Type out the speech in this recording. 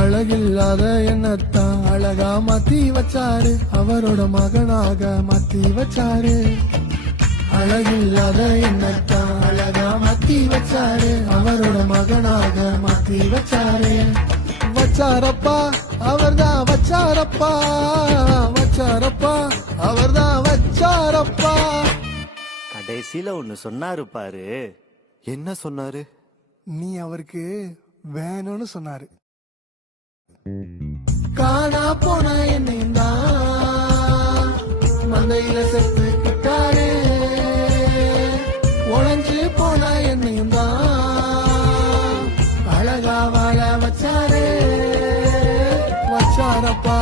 அழகில்லாத என்னத்தான் அழகா மாத்தி வச்சாரு, அவரோட மகனாக மாத்தி வச்சாரு. அழகில்லாத என்னத்தான் அழகா மாத்தி வச்சாரு, அவரோட மகனாக மாத்தி வச்சாரு. வச்சாரப்பா அவர்தான் வச்சாரப்பா, வச்சாரப்பா அவர்தான் வச்சாரப்பா. கடைசியில ஒண்ணு சொன்னாரு பாரு. என்ன சொன்னாரு? நீ அவருக்கு வேணும்னு சொன்னாரு. காணா போன என்னையும் தான் மந்தையில செத்துக்கிட்டாரு, உழைஞ்சு போன என்னையும் தான் அழகா வாழ வச்சாரு. வச்சாரப்பா